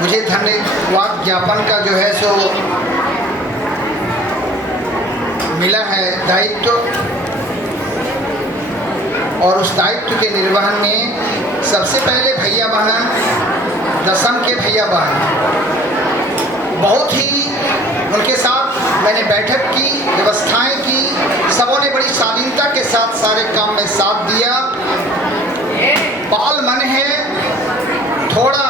मुझे धन्यवाद ज्ञापन का जो है सो मिला है दायित्व, और उस दायित्व के निर्वहन में सबसे पहले भैया बहन, दसम के भैया बहन, बहुत ही उनके साथ मैंने बैठक की, व्यवस्थाएं की, सबों ने बड़ी शालीनता के साथ सारे काम में साथ दिया। बाल मन है, थोड़ा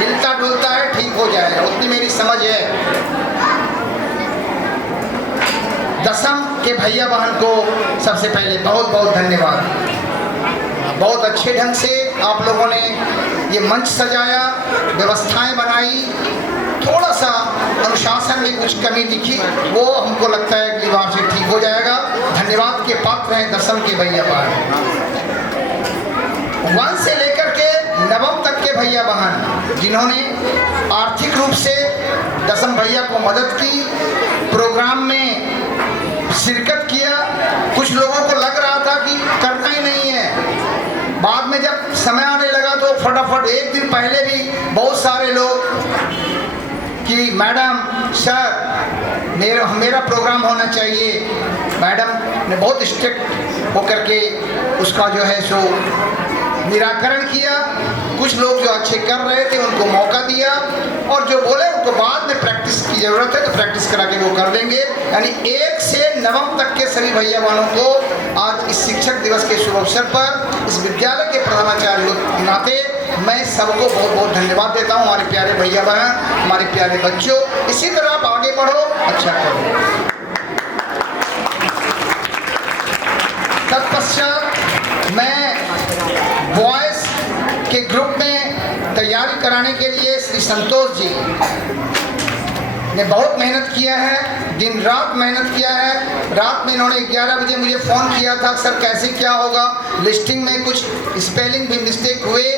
हिलता डुलता है, ठीक हो जाएगा, उतनी मेरी समझ है। दसम के भैया बहन को सबसे पहले बहुत बहुत धन्यवाद। बहुत अच्छे ढंग से आप लोगों ने ये मंच सजाया, व्यवस्थाएं बनाई। थोड़ा सा अनुशासन में कुछ कमी दिखी, वो हमको लगता है अगली बार से ठीक हो जाएगा। धन्यवाद के पात्र हैं दसम के भैया बहन। 1 से लेकर के 9वीं तक के भैया बहन जिन्होंने आर्थिक रूप से दसम भैया को मदद की, प्रोग्राम में शिरकत किया। कुछ लोगों को लग रहा था कि करना ही नहीं है, बाद में जब समय आने लगा तो फटाफट एक दिन पहले भी बहुत सारे लोग कि मैडम सर मेरा प्रोग्राम होना चाहिए। मैडम ने बहुत स्ट्रिक्ट होकर के उसका जो है सो निराकरण किया। कुछ लोग जो अच्छे कर रहे थे उनको मौका दिया, और जो बोले उनको बाद में प्रैक्टिस की ज़रूरत है तो प्रैक्टिस करा के वो कर देंगे। यानी 1 से 9वीं तक के सभी भैया बहनों को आज इस शिक्षक दिवस के शुभ अवसर पर इस विद्यालय के प्रधानाचार्य के नाते मैं सबको बहुत बहुत धन्यवाद देता हूँ। हमारे प्यारे भैया बहन, हमारे प्यारे बच्चों, इसी तरह आप आगे बढ़ो, अच्छा करो। तत्पश्चात मैं बॉयज़ के ग्रुप में तैयारी कराने के लिए श्री संतोष जी ने बहुत मेहनत किया है, दिन रात मेहनत किया है। रात में इन्होंने 11 बजे मुझे फ़ोन किया था, सर कैसे क्या होगा, लिस्टिंग में कुछ स्पेलिंग भी मिस्टेक हुए,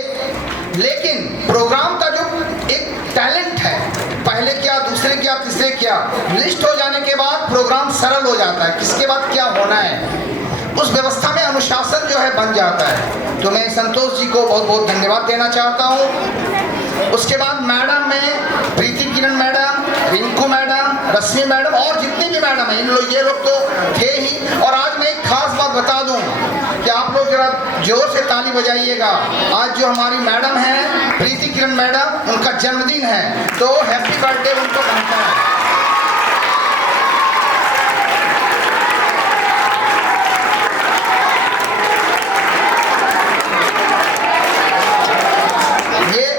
लेकिन प्रोग्राम का जो एक टैलेंट है, पहले क्या, दूसरे क्या, तीसरे क्या, लिस्ट हो जाने के बाद प्रोग्राम सरल हो जाता है, किसके बाद क्या होना है, उस व्यवस्था में अनुशासन जो है बन जाता है। तो मैं संतोष जी को बहुत बहुत धन्यवाद देना चाहता हूँ। उसके बाद मैडम में प्रीति किरण मैडम, रिंकू मैडम, रश्मि मैडम और जितनी भी मैडम हैं, ये लोग तो थे ही। और आज मैं एक खास बात बता दूं कि आप लोग जरा जोर से ताली बजाइएगा। आज जो हमारी मैडम हैं प्रीति किरण मैडम, उनका जन्मदिन है, तो हैप्पी बर्थडे उनको बनता है।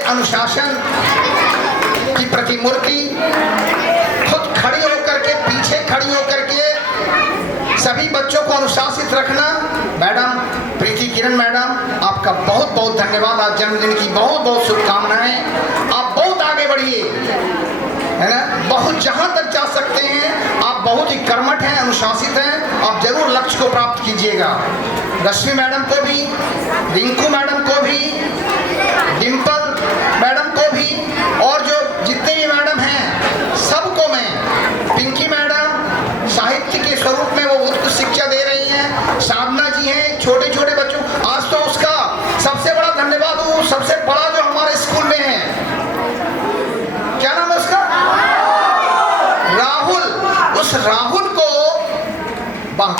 अनुशासन की प्रतिमूर्ति खुद खड़ी होकर के, पीछे खड़ी होकर के सभी बच्चों को अनुशासित रखना। मैडम प्रीति किरण मैडम, आपका बहुत बहुत धन्यवाद। आज जन्मदिन की बहुत बहुत शुभकामनाएं। आप बहुत आगे बढ़िए, है ना, बहुत जहां तक जा सकते हैं। आप बहुत ही कर्मठ हैं, अनुशासित हैं, आप जरूर लक्ष्य को प्राप्त कीजिएगा। रश्मि मैडम को भी, रिंकू मैडम को भी, डिम्पल मैडम को भी, और जो जितने भी मैडम हैं सबको मैं, पिंकी मैडम साहित्य के स्वरूप में वो बहुत कुछ शिक्षा दे रही हैं, साधना जी हैं, छोटे छोटे बच्चों, आज तो उसका सबसे बड़ा धन्यवाद हो, सबसे बड़ा जो हमारे स्कूल में है, क्या नाम है उसका, राहुल। उस राहुल को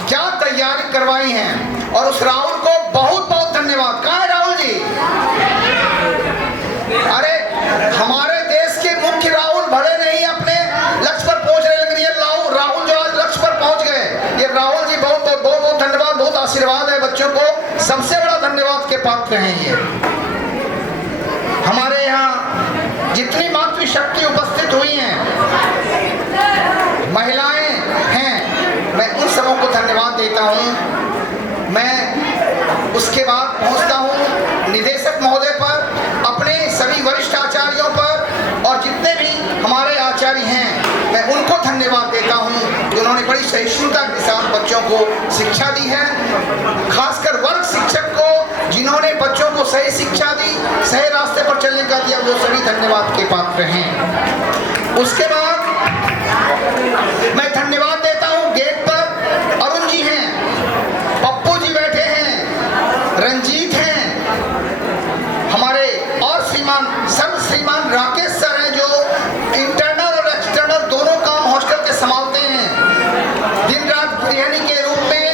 क्या तैयारी करवाई हैं, और उस राहुल को बहुत बहुत धन्यवाद। कहाँ है राहुल जी? अरे हमारे देश के मुख्य राहुल भले नहीं अपने लक्ष्य पर पहुंच रहे, लेकिन ये राहुल जो आज लक्ष्य पर पहुंच गए, ये राहुल जी बहुत बहुत बहुत बहुत धन्यवाद, बहुत आशीर्वाद है बच्चों को, सबसे बड़ा धन्यवाद के पात्र हैं ये। हमारे यहाँ जितनी मातृशक्ति उपस्थित हुई हैं, महिलाएं हैं, मैं उन सबों को धन्यवाद देता हूँ। मैं उसके बाद पहुँचता हूँ निदेशक महोदय पर, अपने सभी वरिष्ठ आचार्यों पर, और जितने भी हमारे आचार्य हैं मैं उनको धन्यवाद देता हूं कि उन्होंने बड़ी सहिष्णुता के साथ बच्चों को शिक्षा दी है। खासकर वर्ग शिक्षक को जिन्होंने बच्चों को सही शिक्षा दी, सही रास्ते पर चलने का दिया, वो सभी धन्यवाद के पात्र हैं। उसके बाद मैं धन्यवाद देता हूं, गेट पर अरुण जी हैं, पप्पू जी बैठे हैं, रंजीत हैं, हमारे और श्रीमान सर्व श्री श्रीमान राकेश सर हैं जो इंटरनल और एक्सटर्नल दोनों काम हॉस्टल के संभालते हैं। दिन रात गृहिणी के रूप में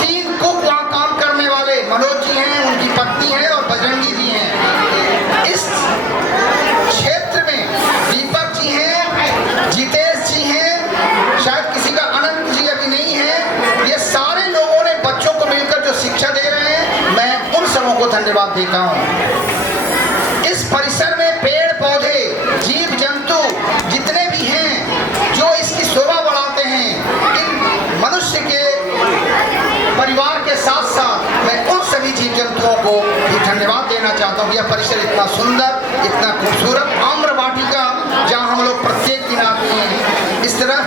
3 कुक वहाँ काम करने वाले मनोज जी हैं, उनकी पत्नी है और बजरंगी जी हैं। इस क्षेत्र में दीपक जी हैं, जितेश जी हैं, शायद किसी का अनंत जी अभी नहीं है। ये सारे लोगों ने बच्चों को मिलकर जो शिक्षा दे रहे हैं, मैं उन सबों को धन्यवाद देता हूँ। इस परिसर में पेड़ पौधे, जीव जंतु जितने भी हैं जो इसकी शोभा बढ़ाते हैं, इन मनुष्य के परिवार के साथ साथ मैं उन सभी जीव जंतुओं को भी धन्यवाद देना चाहता हूँ। यह परिसर इतना सुंदर, इतना खूबसूरत, आम्र वाटिका जहाँ हम लोग प्रत्येक दिन आते हैं। इस तरह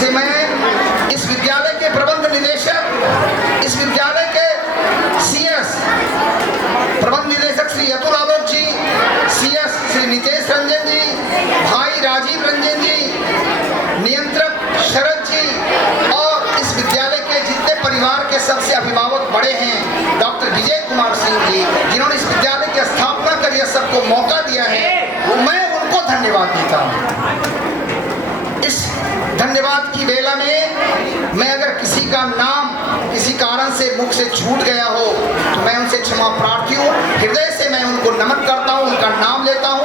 से मैं इस विद्यालय के प्रबंध निदेशक, इस विद्यालय के CS प्रबंध निदेशक श्री अतुल आलोक जी, CS श्री नितेश रंजन जी, भाई राजीव रंजन जी, नियंत्रक शरद जी और इस विद्यालय के जितने परिवार के सबसे अभिभावक बड़े हैं डॉक्टर विजय कुमार सिंह जी, जिन्होंने इस विद्यालय की स्थापना कर यह सबको मौका दिया है, वो मैं उनको धन्यवाद देता हूँ। इस धन्यवाद की बेला में मैं अगर किसी का नाम किसी कारण से मुख से छूट गया हो तो मैं उनसे क्षमा प्रार्थी हूँ। हृदय से मैं उनको नमन करता हूँ, उनका नाम लेता हूँ।